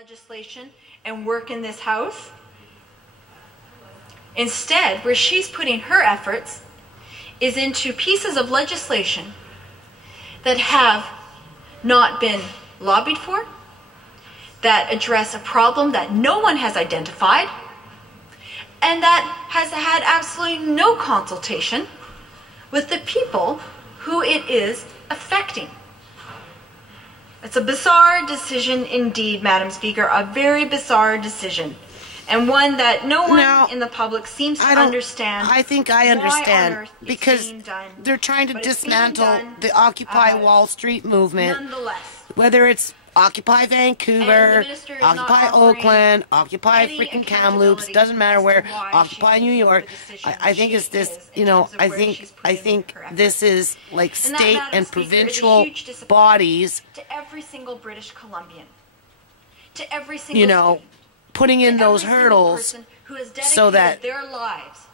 legislation and work in this House. Instead, where she's putting her efforts is into pieces of legislation that have not been lobbied for, that address a problem that no one has identified, and that has had absolutely no consultation with the people who it is affecting. It's a bizarre decision indeed, Madam Speaker, a very bizarre decision, and one that no one in the public seems to understand. I think I understand, because they're trying to dismantle the Occupy Wall Street movement, nonetheless. Whether it's Occupy Vancouver, Occupy Oakland, Occupy freaking Kamloops, doesn't matter where, Occupy New York. I think it's this, you know, I think this is like state and provincial bodies, to every single British Columbian, to every single, you know, putting in those hurdles so that their lives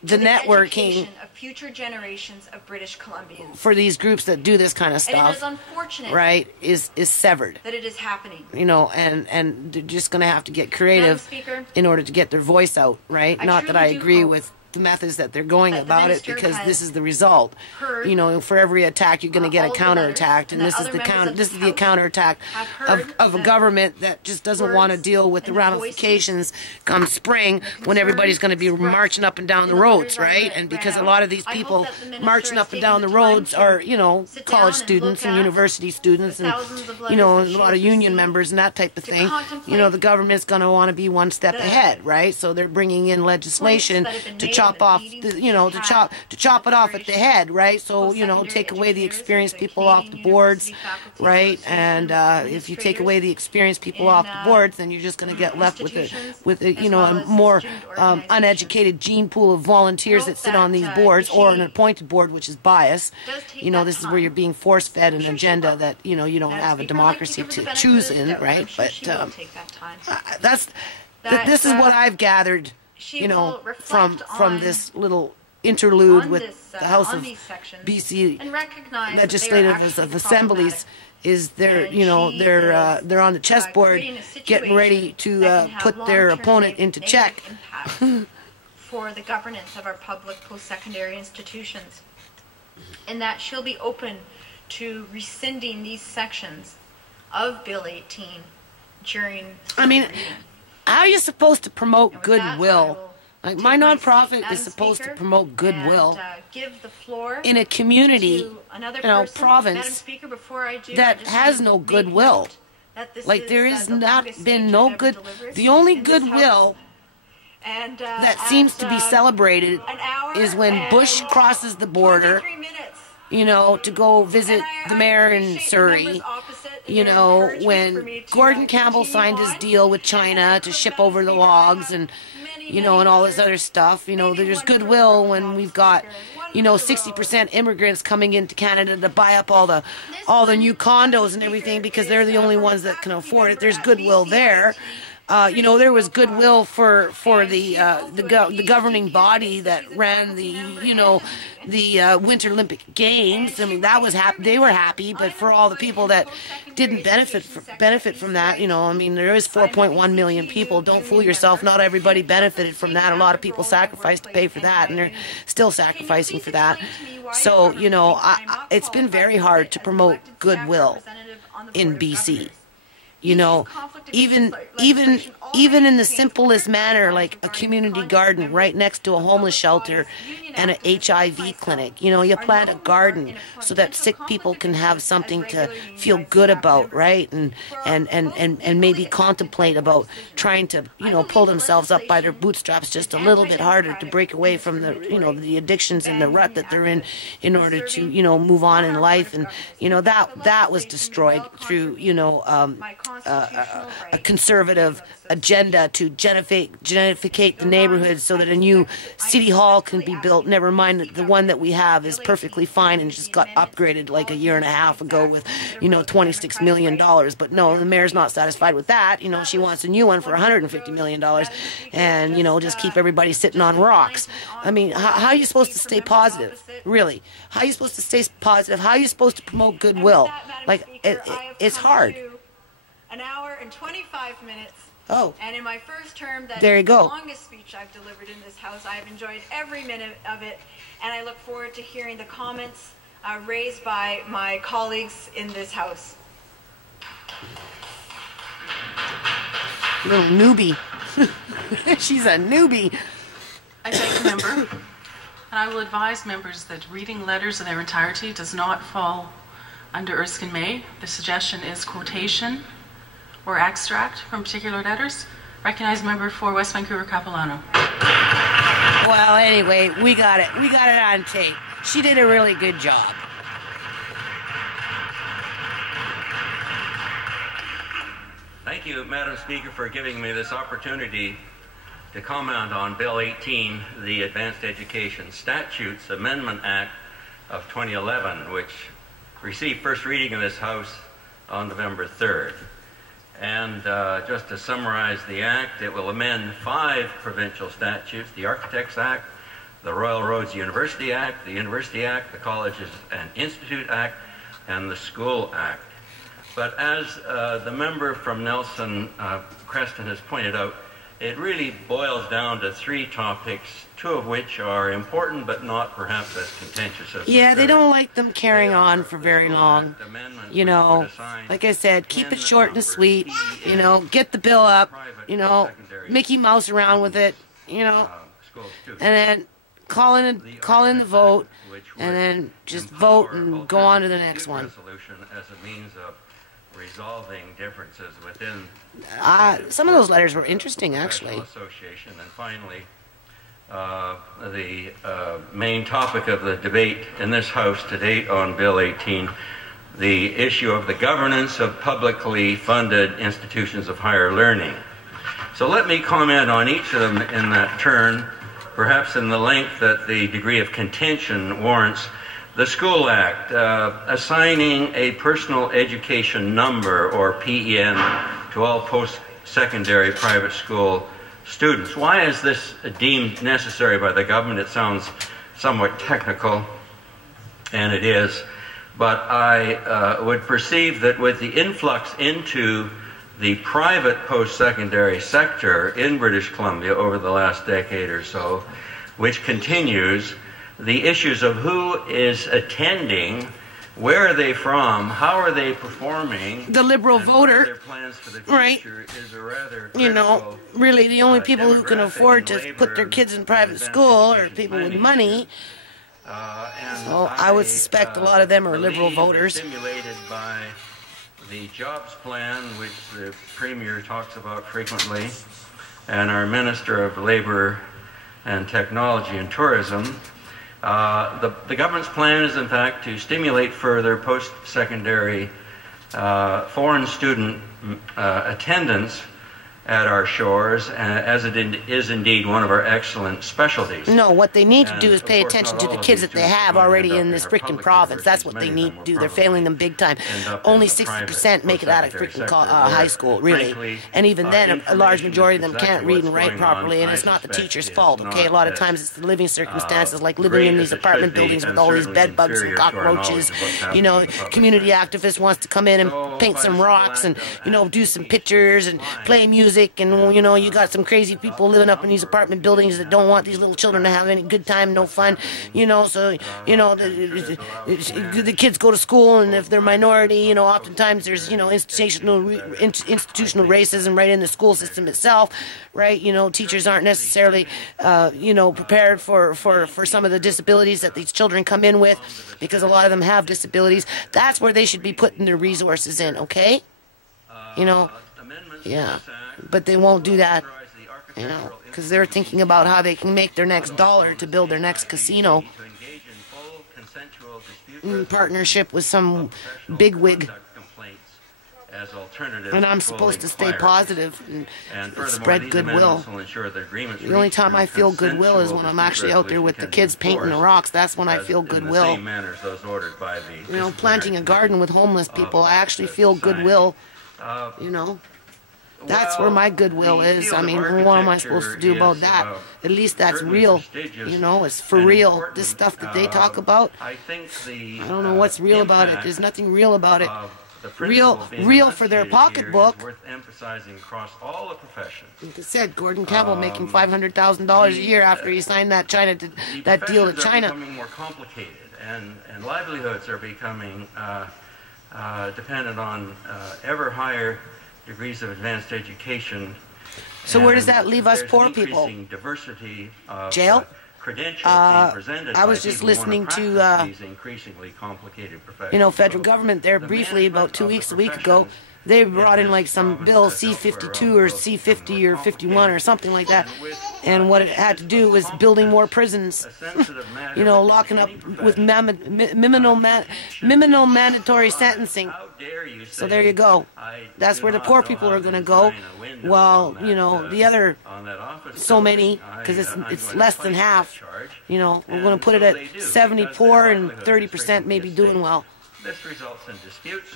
the networking of future generations of British Columbians for these groups that do this kind of stuff, and it is unfortunate, right, is severed. That it is happening. You know, and they're just going to have to get creative in order to get their voice out, right? Not that I agree with the methods that they're going about it, because this is the result. You know, for every attack you're going to get a counterattack, and this is the counterattack of a government that just doesn't want to deal with the ramifications come spring, when everybody's going to be marching up and down the roads, right? And because a lot of these people marching up and down the roads are, you know, college students and university students, and, you know, a lot of union members and that type of thing. You know, the government's going to want to be one step ahead, right? So they're bringing in legislation to chop off, you know, to chop it off at the head, right? So, you know, take away the experienced people off the boards, right? And if you take away the experienced people off the boards, then you're just going to get left with a you know, a more uneducated gene pool of volunteers that sit on these boards, or an appointed board which is biased. You know, this is where you're being force-fed an agenda that, you know, you don't have a democracy to choose in, right? But this is what I've gathered, you know, from this little interlude with the House of BC Legislative Assemblies, is they're, you know, they're on the chessboard getting ready to put their opponent into check. For the governance of our public post-secondary institutions, and that she'll be open to rescinding these sections of Bill 18 during. I mean, how are you supposed to promote goodwill? Like, my nonprofit is supposed to promote goodwill in a community, you know, province that has no goodwill. Like, there has not been no good. The only goodwill that seems to be celebrated is when Bush crosses the border, you know, to go visit the mayor in Surrey. You know, when Gordon Campbell signed his deal with China to ship over the logs, and, you know, and all this other stuff. You know, there's goodwill when we've got, you know, 60% immigrants coming into Canada to buy up all the new condos and everything, because they're the only ones that can afford it. There's goodwill there. You know, there was goodwill for the governing body that ran the, you know, the Winter Olympic Games. I mean, that was they were happy, but for all the people that didn't benefit from that, you know, I mean, there is 4.1 million people. Don't fool yourself. Not everybody benefited from that. A lot of people sacrificed to pay for that, and they're still sacrificing for that. So, you know, it's been very hard to promote goodwill in BC. You know, even in the simplest manner, like a community garden right next to a homeless shelter and an HIV clinic. You know, you plant a garden so that sick people can have something to feel good about, right? And maybe contemplate about trying to, you know, pull themselves up by their bootstraps just a little bit harder to break away from the, you know, the addictions and the rut that they're in order to, you know, move on in life. And, you know, that was destroyed through, you know, a conservative agenda to gentrificate the neighborhood so that a new city hall can be built. Never mind that the one that we have is perfectly fine and just got upgraded like a year and a half ago with, you know, $26 million. But no, the mayor's not satisfied with that. You know, she wants a new one for $150 million and, you know, just keep everybody sitting on rocks. I mean, how are you supposed to stay positive? Really? How are you supposed to stay positive? How are you supposed to promote goodwill? Like, it's hard. an hour and 25 minutes. Oh. And in my first term, that there you is go. the longest speech I've delivered in this House. I've enjoyed every minute of it, and I look forward to hearing the comments raised by my colleagues in this House. Little newbie. She's a newbie. I thank the member, and I will advise members that reading letters in their entirety does not fall under Erskine May. The suggestion is quotation or extract from particular letters. Recognized member for West Vancouver Capilano. Well, anyway, we got it. We got it on tape. She did a really good job. Thank you, Madam Speaker, for giving me this opportunity to comment on Bill 18, the Advanced Education Statutes Amendment Act of 2011, which received first reading in this House on November 3rd. And just to summarize the act, it will amend 5 provincial statutes: the Architects Act, the Royal Roads University Act, the University Act, the Colleges and Institute Act, and the School Act. But as the member from Nelson Creston has pointed out, it really boils down to 3 topics, 2 of which are important but not perhaps as contentious as yeah, they don't like them carrying on for very long. You know, like I said, keep it short and sweet. You know, get the bill up. You know, Mickey Mouse around with it. You know, and then call in the vote, and then just vote and go on to the next one. As a means of resolving differences within some of those letters were interesting, actually. Association. And finally, the main topic of the debate in this House to date on Bill 18, the issue of the governance of publicly funded institutions of higher learning. So let me comment on each of them in that turn, perhaps in the length that the degree of contention warrants. The School Act, assigning a personal education number, or PEN, to all post-secondary private school students. Why is this deemed necessary by the government? It sounds somewhat technical, and it is, but I would perceive that with the influx into the private post-secondary sector in British Columbia over the last decade or so, which continues, the issues of who is attending, where are they from, how are they performing, the Liberal voter, their plans for the right? Is a rather you know, really the only people who can afford to put their kids in private school are people with money. So I would suspect a lot of them are Liberal voters. Stimulated by the jobs plan, which the Premier talks about frequently, and our Minister of Labour and Technology and Tourism. The government's plan is, in fact, to stimulate further post-secondary foreign student attendance at our shores, as it is indeed one of our excellent specialties. No, what they need to do is pay attention to the kids that they have already in this freaking province. That's what they need to do. They're failing them big time. Only 60% make it out of freaking high school, really. And even then, a large majority of them can't read and write properly, and it's not the teacher's fault, okay? A lot of times it's the living circumstances, like living in these apartment buildings with all these bed bugs and cockroaches. You know, community activist wants to come in and paint some rocks and, you know, do some pictures and play music. And, you know, you got some crazy people living up in these apartment buildings that don't want these little children to have any good time, no fun, you know, so, you know, the kids go to school, and if they're minority, you know, oftentimes there's, you know, institutional racism right in the school system itself, right? You know, teachers aren't necessarily, you know, prepared for some of the disabilities that these children come in with, because a lot of them have disabilities. That's where they should be putting their resources in, okay? You know, yeah. But they won't do that, you know, because they're thinking about how they can make their next dollar to build their next casino in partnership with some bigwig. And I'm supposed to stay positive and spread goodwill. The only time I feel goodwill is when I'm actually out there with the kids painting the rocks. That's when I feel goodwill. You know, planting a garden with homeless people, I actually feel goodwill, you know. That's where my goodwill is. I mean, what am I supposed to do about that? At least that's real. You know, it's for real. This stuff that they talk about, I don't know what's real about it. There's nothing real about it. real for their pocketbook. Is worth emphasizing across all the professions. Like I said, Gordon Campbell making $500,000 a year after he signed that that deal to China. Are becoming more complicated, and livelihoods are becoming dependent on ever higher degrees of advanced education. So where does that leave us poor people? Diversity of jail? Credentials being presented I was just listening to these increasingly complicated professions. You know, federal government there briefly about a week ago. They brought in like some bill C-52 or C-50 or 51 or something like that, and what it had to do was building more prisons. You know, locking up with minimal mandatory sentencing. So there you go. That's where the poor people are going to go. While, you know, the other so many, because it's less than half. You know, we're going to put it at 70 poor and 30% maybe doing well. This results in disputes.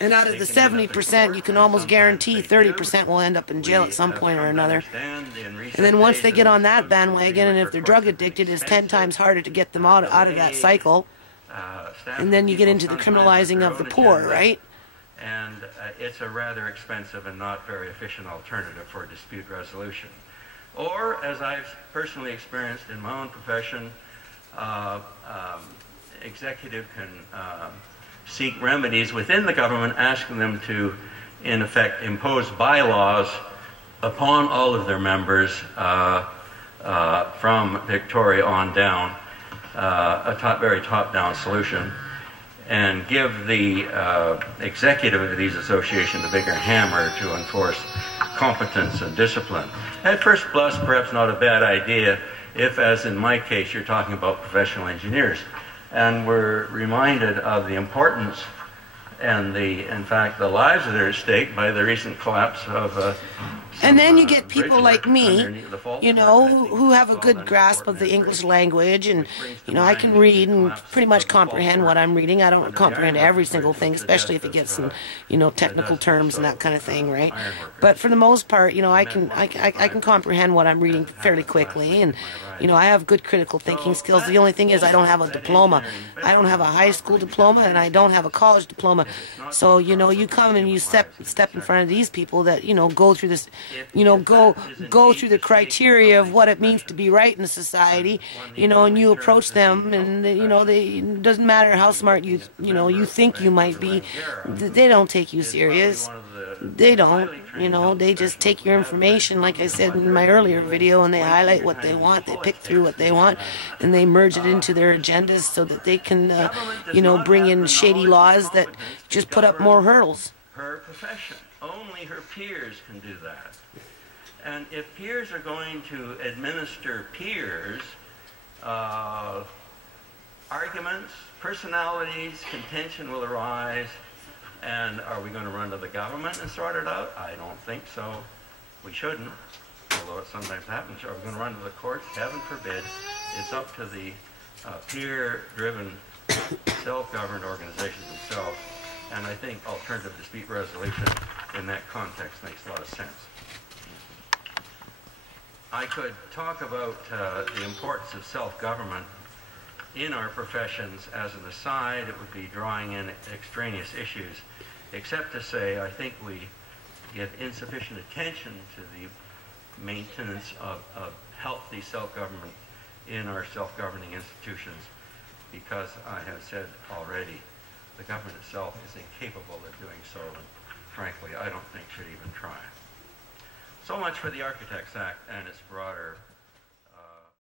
And out of the 70%, you can almost guarantee 30% will end up in jail at some point or another. And then once they get on that bandwagon, and if they're drug addicted, it's 10 times harder to get them out of that cycle. And then you get into the criminalizing of the poor, right? And it's a rather expensive and not very efficient alternative for dispute resolution. Or, as I've personally experienced in my own profession, executive can seek remedies within the government, asking them to, in effect, impose bylaws upon all of their members from Victoria on down, a very top-down solution, and give the executive of these associations the bigger hammer to enforce competence and discipline. At first blush, perhaps not a bad idea if, as in my case, you're talking about professional engineers. And we're reminded of the importance and in fact, the lives that are at stake by the recent collapse of and then you get people like me, you know, who have a good grasp of the English language, and, you know, I can read and pretty much comprehend what I'm reading. I don't comprehend every single thing, especially if it gets in, you know, technical terms and that kind of thing, right? But for the most part, you know, I can comprehend what I'm reading fairly quickly, and, you know, I have good critical thinking skills. The only thing is I don't have a diploma. I don't have a high school diploma, and I don't have a college diploma. So, you know, you come and you step in front of these people that, you know, go through this, you know, go through the criteria of what it means to be right in society, you know, and you approach them, and, you know, it doesn't matter how smart you know, you think you might be, they don't take you serious. They don't, you know, they just take your information, like I said in my earlier video, and they highlight what they want, they pick through what they want, and they merge it into their agendas so that they can, you know, bring in shady laws that just put up more hurdles. Her profession, only her peers can do that. And if peers are going to administer peers, arguments, personalities, contention will arise. And are we going to run to the government and sort it out? I don't think so. We shouldn't, although it sometimes happens. Are we going to run to the courts? Heaven forbid. It's up to the peer-driven, self-governed organizations themselves. And I think alternative dispute resolution in that context makes a lot of sense. I could talk about the importance of self-government in our professions as an aside. It would be drawing in extraneous issues, except to say I think we give insufficient attention to the maintenance of healthy self-government in our self-governing institutions, because I have said already the government itself is incapable of doing so, and frankly I don't think should even try. So much for the Architects Act and its broader